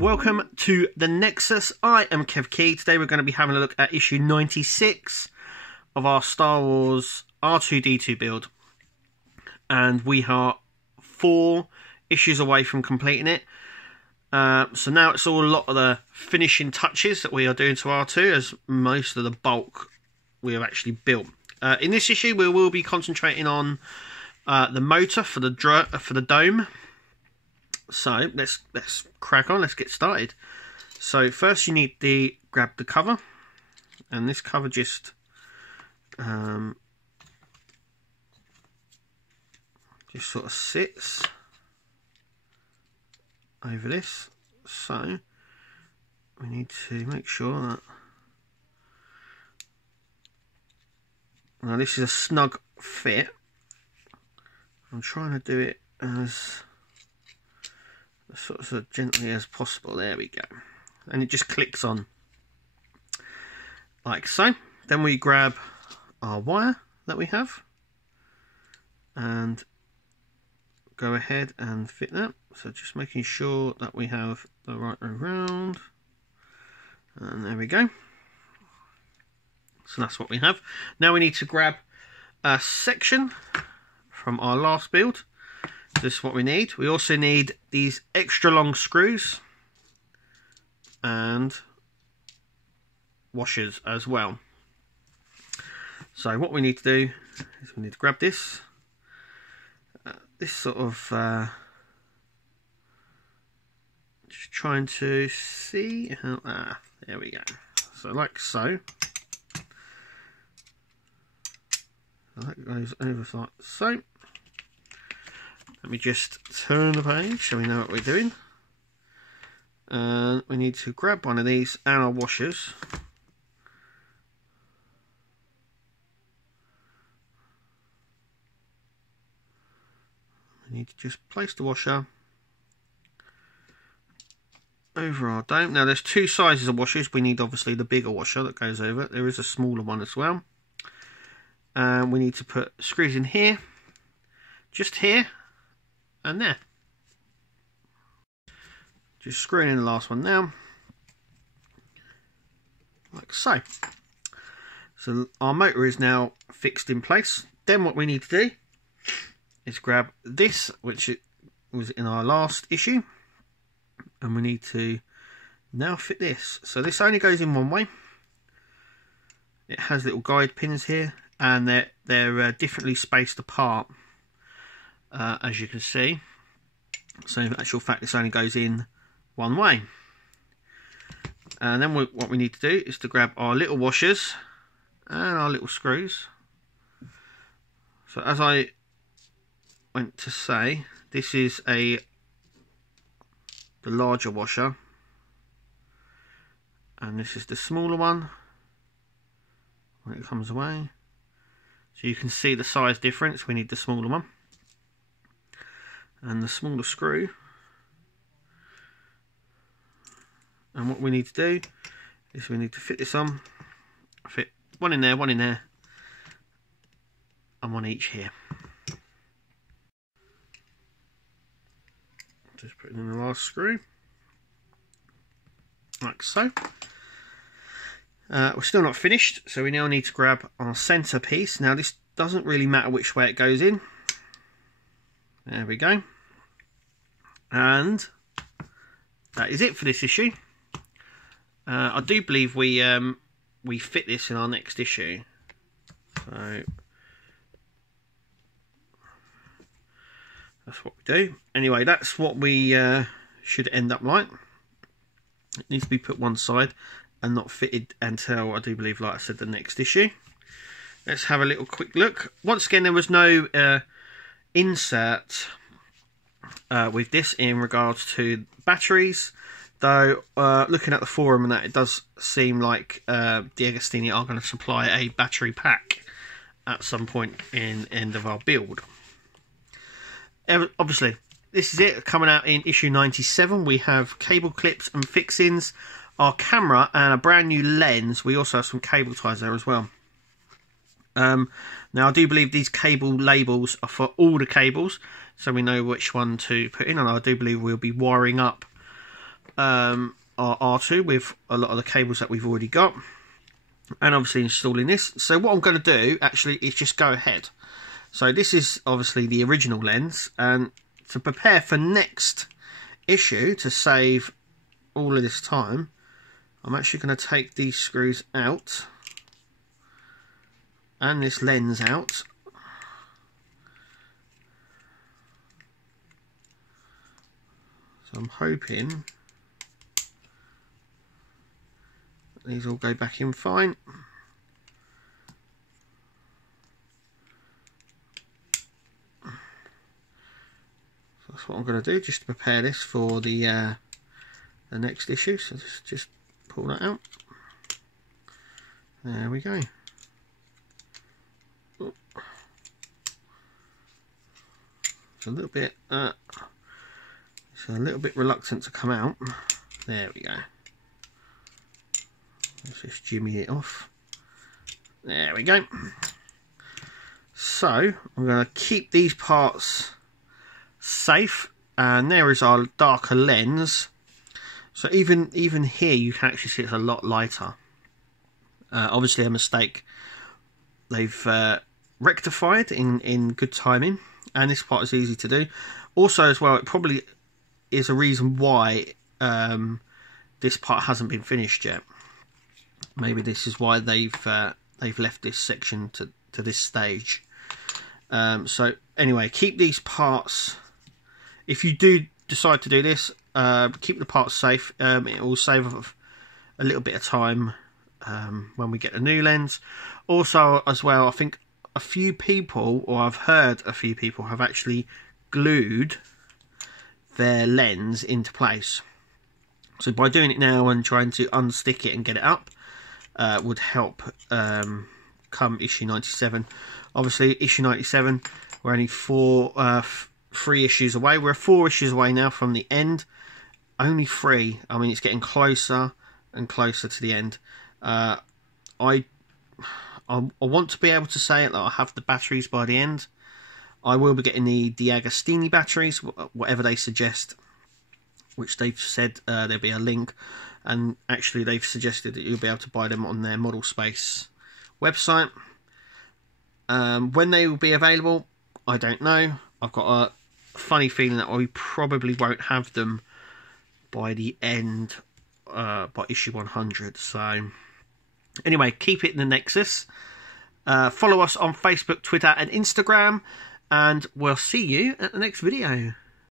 welcome to the Nexus. I am Kev Key. Today we're going to be having a look at issue 96 of our Star Wars R2D2 build. And we are 4 issues away from completing it. So now it's all a lot of the finishing touches that we are doing to R2, as most of the bulk we have actually built. In this issue we will be concentrating on the motor for the dome. So let's crack on. Let's get started. So first you need to grab the cover, and this cover just sort of sits over this. So we need to make sure that now this is a snug fit. I'm trying to do it as sort of gently as possible. There we go. And it just clicks on like so. Then we grab our wire that we have and go ahead and fit that. So just making sure that we have the right way around, and there we go. So that's what we have. Now we need to grab a section from our last build. This is what we need. We also need these extra long screws and washers as well. So what we need to do is we need to grab this sort of just trying to see how there we go. So like so. That goes over like so. Let me just turn the page so we know what we're doing. And we need to grab one of these and our washers. We need to just place the washer over our dome. Now there's 2 sizes of washers. We need obviously the bigger washer that goes over it. There is a smaller one as well. And we need to put screws in here, just here and there. Just screwing in the last one now, like so. So our motor is now fixed in place. Then what we need to do is grab this, which it was in our last issue, and we need to now fit this. So this only goes in one way. It has little guide pins here, and they're differently spaced apart, as you can see. So in actual fact this only goes in one way. And then what we need to do is to grab our little washers and our little screws. So as I went to say, this is the larger washer, and this is the smaller one when it comes away. So you can see the size difference. We need the smaller one. And the smaller screw. And what we need to do is we need to fit this on. Fit one in there, and one each here. Just put in the last screw, like so. We're still not finished, so we now need to grab our centre piece. Now this doesn't really matter which way it goes in. There we go. And that is it for this issue. I do believe we fit this in our next issue. So that's what we do. Anyway, that's what we should end up like. It needs to be put one side and not fitted until, I do believe, like I said, the next issue. Let's have a little quick look. Once again, there was no insert with this in regards to batteries, though looking at the forum and that, it does seem like the Agostini are going to supply a battery pack at some point in the end of our build. Obviously, this is it, coming out in issue 97. We have cable clips and fixings, our camera, and a brand new lens. We also have some cable ties there as well. Now I do believe these cable labels are for all the cables, so we know which one to put in, and I do believe we'll be wiring up our R2 with a lot of the cables that we've already got, and obviously installing this. So what I'm going to do actually is just go ahead. So this is obviously the original lens, and to prepare for next issue, to save all of this time, I'm actually going to take these screws out and this lens out. So I'm hoping these all go back in fine. So that's what I'm going to do, just to prepare this for the next issue. So just pull that out. There we go. It's a little bit reluctant to come out. There we go. Let's just jimmy it off. There we go. So I'm going to keep these parts safe, and there is our darker lens. So even here you can actually see it's a lot lighter. Obviously a mistake they've rectified in good timing, and this part is easy to do. Also as well, it probably is a reason why this part hasn't been finished yet. Maybe this is why they've left this section to this stage. So anyway, keep these parts, if you do decide to do this, keep the parts safe. It will save a little bit of time when we get a new lens. Also as well, I think a few people, or I've heard a few people, have actually glued their lens into place. So by doing it now and trying to unstick it and get it up would help come issue 97. Obviously issue 97, we're only 3 issues away. We're 4 issues away now from the end. Only 3. I mean, it's getting closer and closer to the end. I want to be able to say it that I have the batteries by the end. I will be getting the D'Agostini batteries, whatever they suggest, which they've said there'll be a link, and actually they've suggested that you'll be able to buy them on their Model Space website. When they will be available, I don't know. I've got a funny feeling that we probably won't have them by the end, by issue 100. So anyway, keep it in the Nexus. Follow us on Facebook, Twitter and Instagram, and we'll see you at the next video.